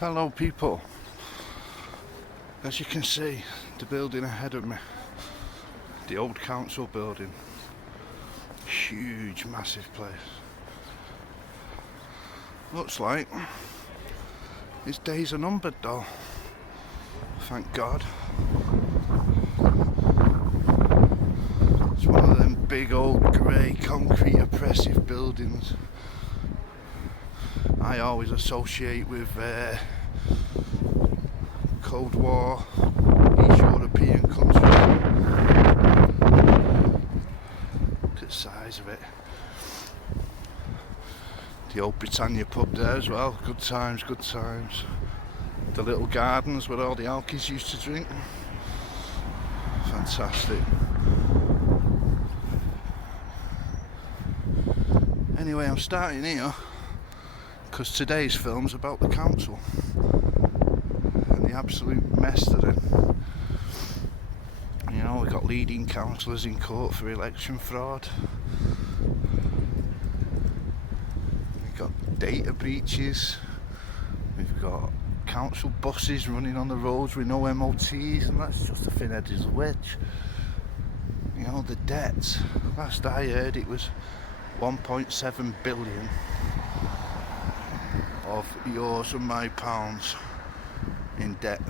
Hello people, as you can see the building ahead of me, the old council building, huge massive place. Looks like his days are numbered though, thank God. It's one of them big old grey concrete oppressive buildings I always associate with Cold War, East European countries. Look at the size of it. The old Britannia pub there as well, good times, good times. The little gardens where all the alkies used to drink. Fantastic. Anyway, I'm starting here because today's film's about the council and the absolute mess they're in. You know, we've got leading councillors in court for election fraud. We've got data breaches. We've got council buses running on the roads with no MOTs, and that's just a thin edge of the wedge. You know, the debt, last I heard it was 1.7 billion of yours and my pounds in debt,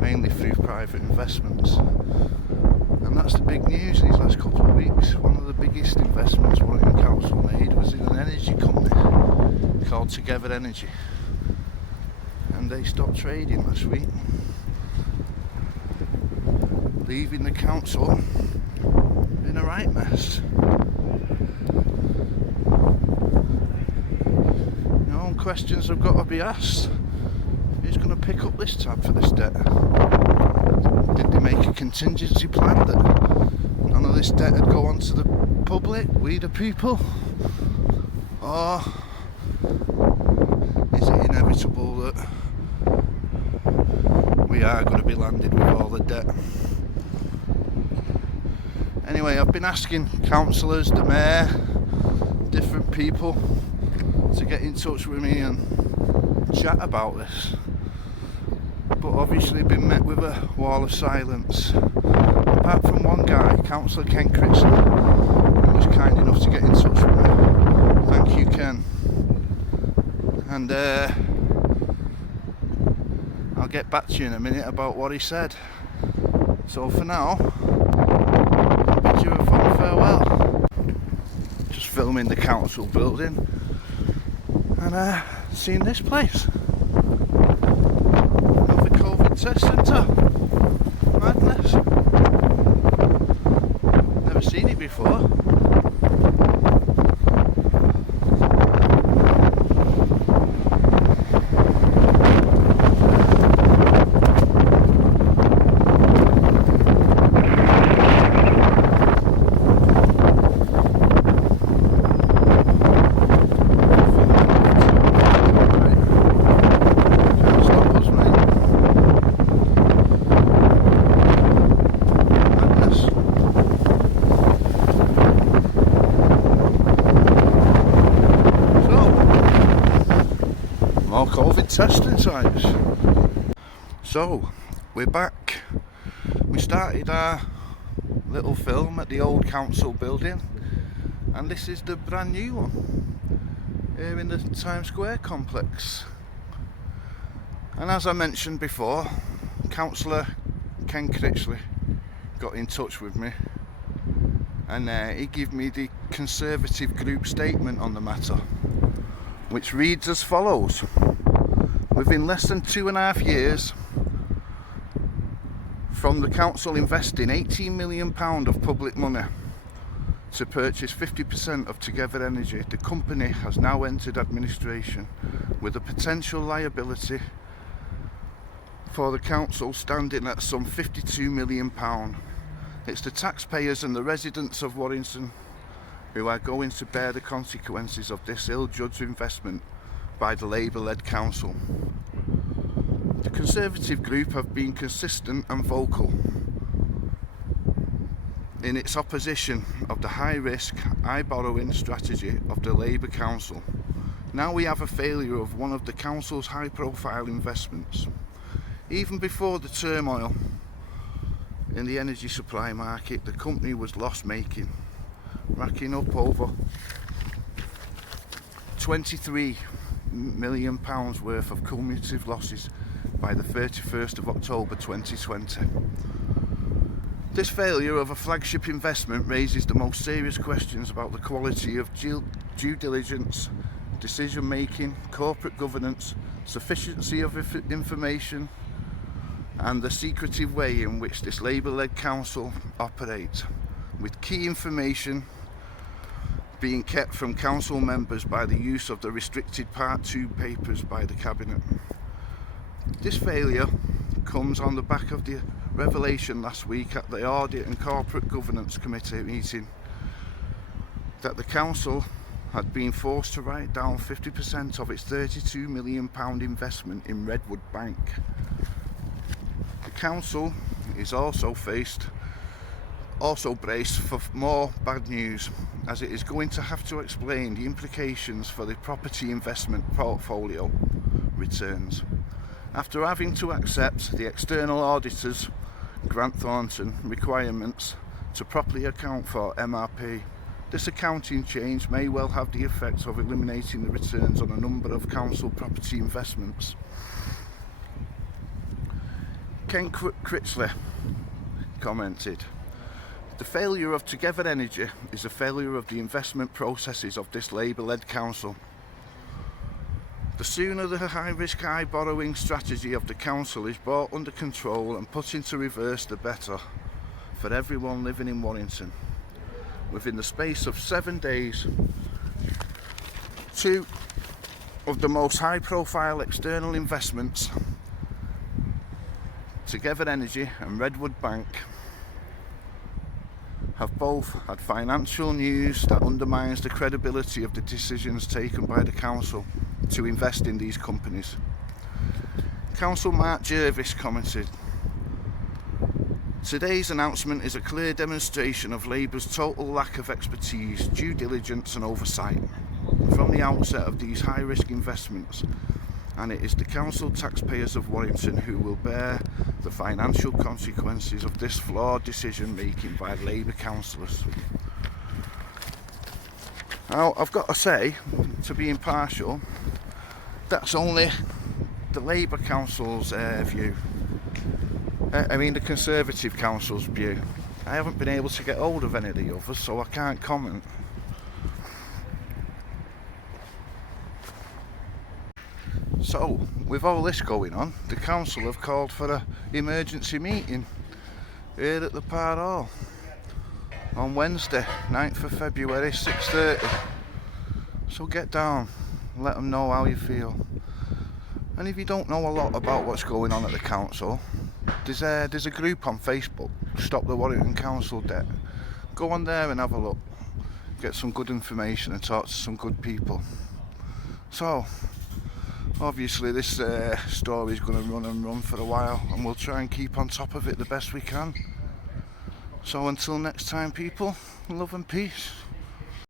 mainly through private investments. And that's the big news these last couple of weeks. One of the biggest investments Warrington Council made was in an energy company called Together Energy, and they stopped trading last week, leaving the council in a right mess. Questions have got to be asked. Who's going to pick up this tab for this debt? Did they make a contingency plan that none of this debt would go on to the public, we the people? Or is it inevitable that we are going to be landed with all the debt? Anyway, I've been asking councillors, the mayor, different people to get in touch with me and chat about this, but obviously been met with a wall of silence, apart from one guy, Councillor Ken Critchley, who was kind enough to get in touch with me. Thank you, Ken. And I'll get back to you in a minute about what he said. So for now, I'll bid you a fond farewell. Just filming the council building and seeing this place. Another COVID test centre. Madness. Never seen it before. More COVID testing sites. So we're back. We started our little film at the old council building, and this is the brand new one here in the Times Square complex. And as I mentioned before, Councillor Ken Critchley got in touch with me, and he gave me the Conservative group statement on the matter, which reads as follows. Within less than 2.5 years from the council investing £18 million of public money to purchase 50% of Together Energy, the company has now entered administration with a potential liability for the council standing at some £52 million. It's the taxpayers and the residents of Warrington who are going to bear the consequences of this ill-judged investment by the Labour-led council. The Conservative group have been consistent and vocal in its opposition of the high-risk, high-borrowing strategy of the Labour council Now we have a failure of one of the council's high profile investments. Even before the turmoil in the energy supply market, the company was loss making, racking up over £23 million worth of cumulative losses by the 31st of October 2020. This failure of a flagship investment raises the most serious questions about the quality of due diligence, decision making, corporate governance, sufficiency of information, and the secretive way in which this Labour-led council operates, with key information being kept from council members by the use of the restricted Part 2 papers by the Cabinet. This failure comes on the back of the revelation last week at the Audit and Corporate Governance Committee meeting that the council had been forced to write down 50% of its £32 million investment in Redwood Bank. The council is also braced for more bad news, as it is going to have to explain the implications for the property investment portfolio returns, after having to accept the external auditors' Grant Thornton requirements to properly account for MRP. This accounting change may well have the effect of eliminating the returns on a number of council property investments. Ken Critchley commented, "The failure of Together Energy is a failure of the investment processes of this Labour-led council. The sooner the high-risk, high-borrowing strategy of the council is brought under control and put into reverse, the better for everyone living in Warrington." Within the space of 7 days, two of the most high-profile external investments, Together Energy and Redwood Bank, have both had financial news that undermines the credibility of the decisions taken by the council to invest in these companies. Council Mark Jervis commented, "Today's announcement is a clear demonstration of Labour's total lack of expertise, due diligence and oversight from the outset of these high-risk investments, and it is the council taxpayers of Warrington who will bear the financial consequences of this flawed decision making by Labour councillors." Now, I've got to say, to be impartial, that's only the Labour council's view. The Conservative council's view. I haven't been able to get hold of any of the others, so I can't comment. So, with all this going on, the council have called for an emergency meeting here at the Park Hall on Wednesday, 9th of February, 6:30. So get down and let them know how you feel. And if you don't know a lot about what's going on at the council, there's a group on Facebook, Stop the Warrington Council Debt. Go on there and have a look, get some good information and talk to some good people. So, obviously this story is going to run for a while, and we'll try and keep on top of it the best we can. So until next time, people, love and peace.